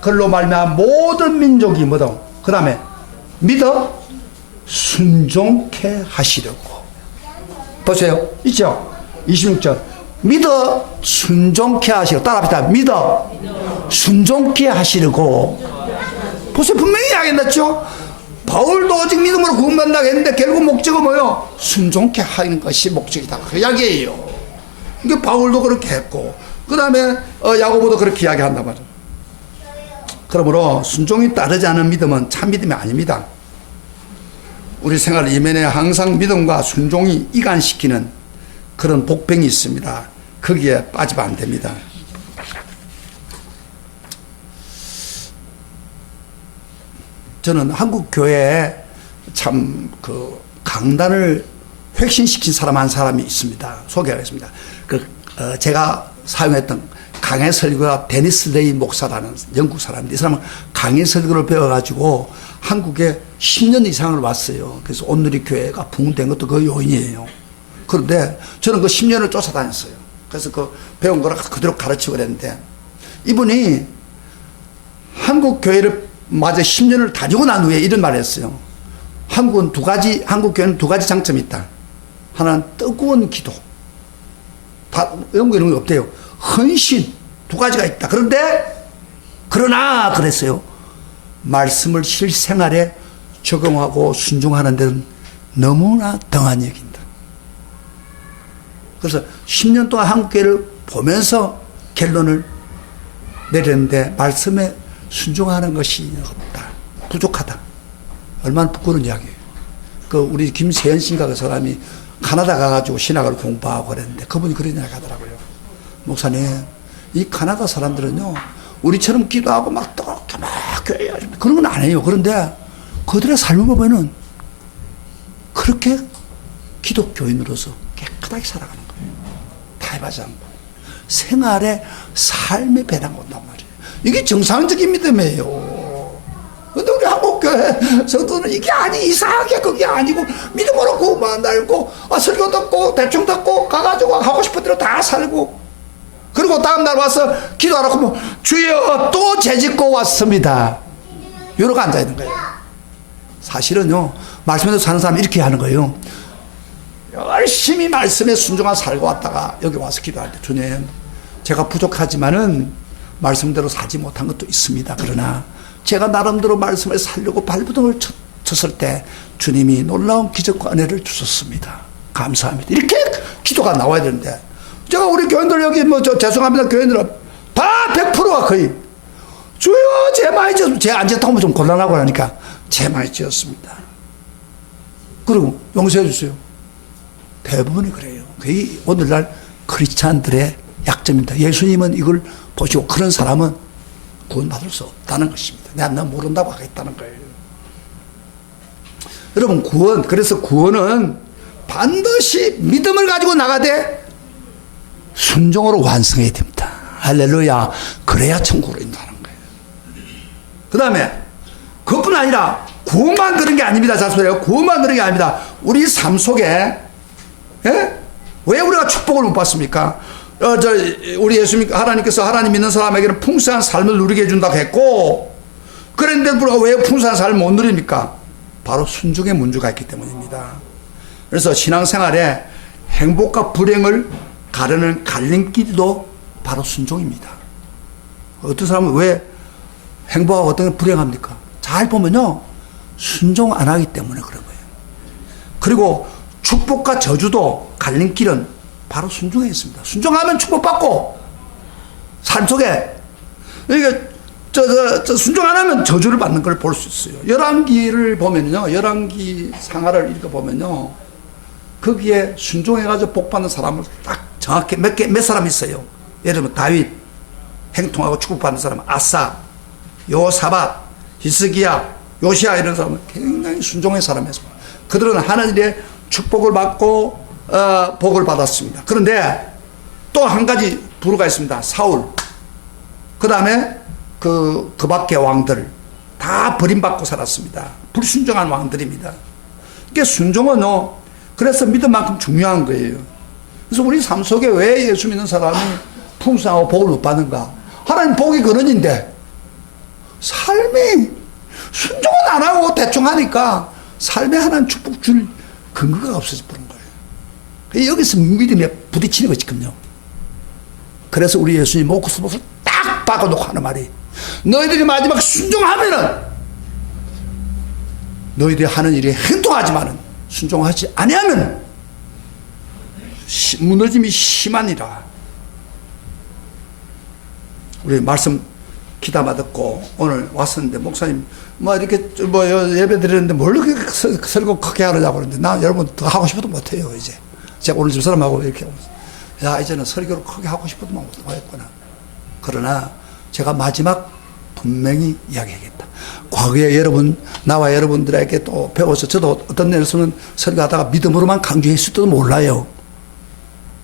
글로 말미암아 모든 민족이 뭐다. 그 다음에 믿어 순종케 하시려고. 보세요. 있죠? 26절. 믿어 순종케 하시려고. 따라합시다. 믿어 순종케 하시려고. 보세요. 분명히 이야기했죠? 바울도 오직 믿음으로 구원받는다고 했는데 결국 목적은 뭐예요? 순종케 하는 것이 목적이다. 그 이야기예요. 그러니까 바울도 그렇게 했고 그 다음에 야고보도 그렇게 이야기한단 말이에요. 그러므로 순종이 따르지 않은 믿음은 참 믿음이 아닙니다. 우리 생활 이면에 항상 믿음과 순종이 이간시키는 그런 복병이 있습니다. 거기에 빠지면 안 됩니다. 저는 한국 교회에 참 그 강단을 획신시킨 사람 한 사람이 있습니다. 소개하겠습니다. 제가 사용했던 강해 설교가 데니스 레이 목사라는 영국 사람인데 이 사람은 강해 설교를 배워가지고 한국에 10년 이상을 왔어요. 그래서 오늘의 교회가 붕된 것도 그 요인이에요. 그런데 저는 그 10년을 쫓아다녔어요. 그래서 그 배운 거를 그대로 가르치고 그랬는데 이분이 한국 교회를 마저 10년을 다니고 난 후에 이런 말을 했어요. 한국 교회는 두 가지 장점이 있다. 하나는 뜨거운 기도. 연구 이런 거 없대요. 헌신. 두 가지가 있다. 그러나 그랬어요. 말씀을 실생활에 적용하고 순종하는 데는 너무나 등한 얘기입니다. 그래서 10년 동안 한국교회를 보면서 결론을 내렸는데 말씀에 순종하는 것이 없다. 부족하다. 얼마나 부끄러운 이야기예요. 우리 김세현 씨인가 그 사람이 카나다 가가지고 신학을 공부하고 그랬는데 그분이 그런 이야기 하더라고요. 목사님, 이 카나다 사람들은요, 우리처럼 기도하고 막 뜨겁게 막 교회 그런 건 안 해요. 그런데 그들의 삶을 보면은 그렇게 기독교인으로서 깨끗하게 살아가는 거예요. 타협하지 않고. 생활에 삶의 배낭 온단 말이에요. 이게 정상적인 믿음이에요. 근데 우리 한국교회 성도는 이게 이상하게 그게 아니고 믿음으로 구원받고 설교 듣고 대충 듣고 가가지고 하고 싶은 대로 다 살고 그리고 다음날 와서 기도하라고 하면 주여 또 죄짓고 왔습니다. 이러고 앉아있는 거예요. 사실은요 말씀에서 사는 사람이 이렇게 하는 거예요. 열심히 말씀에 순종하고 살고 왔다가 여기 와서 기도할 때 주님 제가 부족하지만은 말씀대로 살지 못한 것도 있습니다. 그러나 제가 나름대로 말씀을 살려고 발부둥을 쳤을 때 주님이 놀라운 기적과 은혜를 주셨습니다. 감사합니다. 이렇게 기도가 나와야 되는데 제가 우리 교인들 여기 죄송합니다. 교인들은 다 100%가 거의 주여 죄 많이 지었습니다. 죄 안 지었다고 하면 좀 곤란하고 하니까 죄 많이 지었습니다. 그리고 용서해 주세요. 대부분이 그래요. 그게 오늘날 크리스찬들의 약점입니다. 예수님은 이걸 보시고 그런 사람은 구원받을 수 없다는 것입니다. 내가 모른다고 하겠다는 거예요. 여러분 그래서 구원은 반드시 믿음을 가지고 나가되 순종으로 완성해야 됩니다. 할렐루야. 그래야 천국으로 인도하는 거예요. 그 다음에 그것뿐 아니라 구원만 그런 게 아닙니다. 자, 소리요. 구원만 그런 게 아닙니다. 우리 삶 속에, 예? 왜 우리가 축복을 못 받습니까? 우리 하나님께서 하나님 믿는 사람에게는 풍성한 삶을 누리게 해준다고 했고, 그런데 불구하고 왜 풍성한 삶을 못 누립니까? 바로 순종의 문제가 있기 때문입니다. 그래서 신앙생활에 행복과 불행을 가르는 갈림길도 바로 순종입니다. 어떤 사람은 왜 행복하고 어떤 게 불행합니까? 잘 보면요, 순종 안 하기 때문에 그런 거예요. 그리고 축복과 저주도 갈림길은 바로 순종에 있습니다. 순종하면 축복받고, 삶 속에, 그러니까 순종 안 하면 저주를 받는 걸 볼 수 있어요. 열왕기를 보면요, 열왕기 상하를 읽어보면요, 거기에 순종해가지고 복받는 사람을 딱 정확히 몇 사람 있어요. 예를 들면 다윗, 행통하고 축복받는 사람, 아사, 요사밧, 히스기야, 요시야 이런 사람은 굉장히 순종의 사람이었습니다. 그들은 하나님의 축복을 받고 복을 받았습니다. 그런데 또 한 가지 부류가 있습니다. 사울, 그 다음에 그 밖의 왕들 다 버림받고 살았습니다. 불순종한 왕들입니다. 이게 순종은 그래서 믿음만큼 중요한 거예요. 그래서 우리 삶 속에 왜 예수 믿는 사람이 풍성하고 복을 못 받는가? 하나님 복이 근원인데 삶이 순종은 안 하고 대충 하니까 삶에 하나님 축복 줄 근거가 없어져 버린 거예요. 여기서 믿음에 부딪히는 거지, 지금요. 그래서 우리 예수님 목숨을 딱 박아놓고 하는 말이, 너희들이 마지막 순종하면은 너희들이 하는 일이 행동하지만은 순종하지 아니하면 무너짐이 심하니라. 우리 말씀 기다마 듣고 오늘 왔었는데, 목사님 이렇게 예배 드리는데 뭘 그렇게 설교 크게 하느냐고 그러는데, 나 여러분 더 하고 싶어도 못해요. 이제 제가 오늘 집 사람하고 이렇게 야, 이제는 설교를 크게 하고 싶어도 못하겠구나. 그러나 제가 마지막 분명히 이야기하겠다. 과거에 나와 여러분들에게 또 배워서, 저도 어떤 데서는 설교하다가 믿음으로만 강조했을지도 몰라요.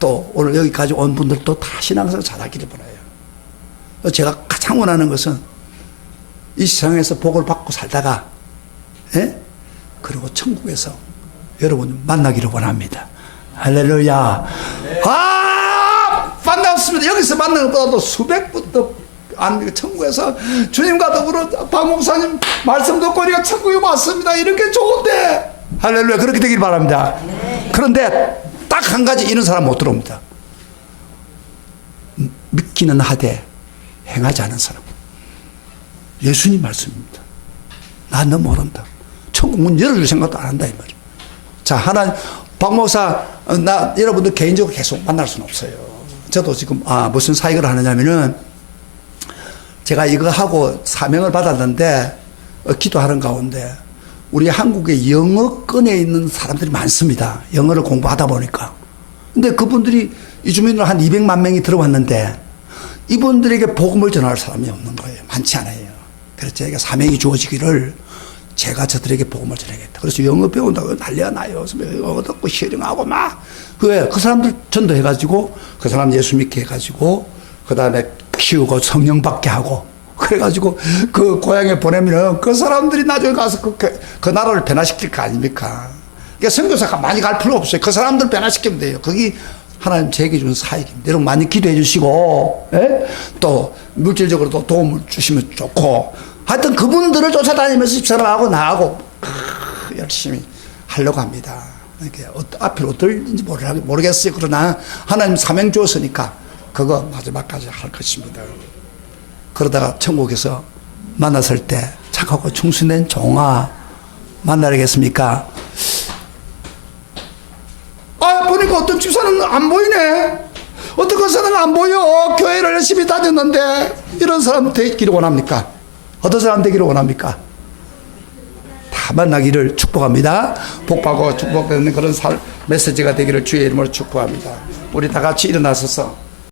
또 오늘 여기까지 온 분들도 다 신앙생활 잘하기를 바라요. 제가 가장 원하는 것은 이 세상에서 복을 받고 살다가, 예? 그리고 천국에서 여러분 만나기를 원합니다. 할렐루야. 반갑습니다. 여기서 만나는 것보다도 수백 분더 천국에서 주님과 더불어 박 목사님 말씀 듣고 우리가 천국에 왔습니다. 이렇게 좋은데, 할렐루야. 그렇게 되길 바랍니다. 그런데 딱 한 가지, 이런 사람 못 들어옵니다. 믿기는 하되 행하지 않은 사람. 예수님 말씀입니다. 나 너 모른다. 천국 문 열어줄 생각도 안 한다, 이 말이에요. 자, 박 목사, 여러분들 개인적으로 계속 만날 수는 없어요. 저도 지금 무슨 사역을 하느냐면은, 제가 이거 하고 사명을 받았는데, 기도하는 가운데 우리 한국에 영어권에 있는 사람들이 많습니다. 영어를 공부하다 보니까. 근데 그분들이 이주민으로 한 200만 명이 들어왔는데, 이분들에게 복음을 전할 사람이 없는 거예요. 많지 않아요. 그래서 제가 사명이 주어지기를, 제가 저들에게 복음을 전하겠다. 그래서 영어 배운다고 난리가 나요. 영어 듣고 쉐링하고 그 사람들 전도해가지고, 그 사람 예수 믿게 해가지고, 그 다음에 키우고 성령 받게 하고, 그래가지고 그 고향에 보내면은 그 사람들이 나중에 가서 그 나라를 변화시킬 거 아닙니까? 그러니까 선교사가 많이 갈 필요 없어요. 그 사람들 변화시키면 돼요. 그게 하나님 제게 준 사역입니다. 여러분 많이 기도해 주시고, 예? 또 물질적으로도 도움을 주시면 좋고, 하여튼 그분들을 쫓아다니면서 집사람하고 나하고 열심히 하려고 합니다. 이렇게 앞으로 어떨지 모르겠어요. 그러나 하나님 사명 주었으니까 그거 마지막까지 할 것입니다. 그러다가 천국에서 만났을 때 착하고 충성된 종아 만나겠습니까? 보니까 어떤 집사는 안 보이네. 어떤 사람은 안 보여. 교회를 열심히 다녔는데. 이런 사람 되기를 원합니까? 어떤 사람 되기를 원합니까? 다 만나기를 축복합니다. 복받고 축복되는 그런 메시지가 되기를 주의 이름으로 축복합니다. 우리 다 같이 일어나서서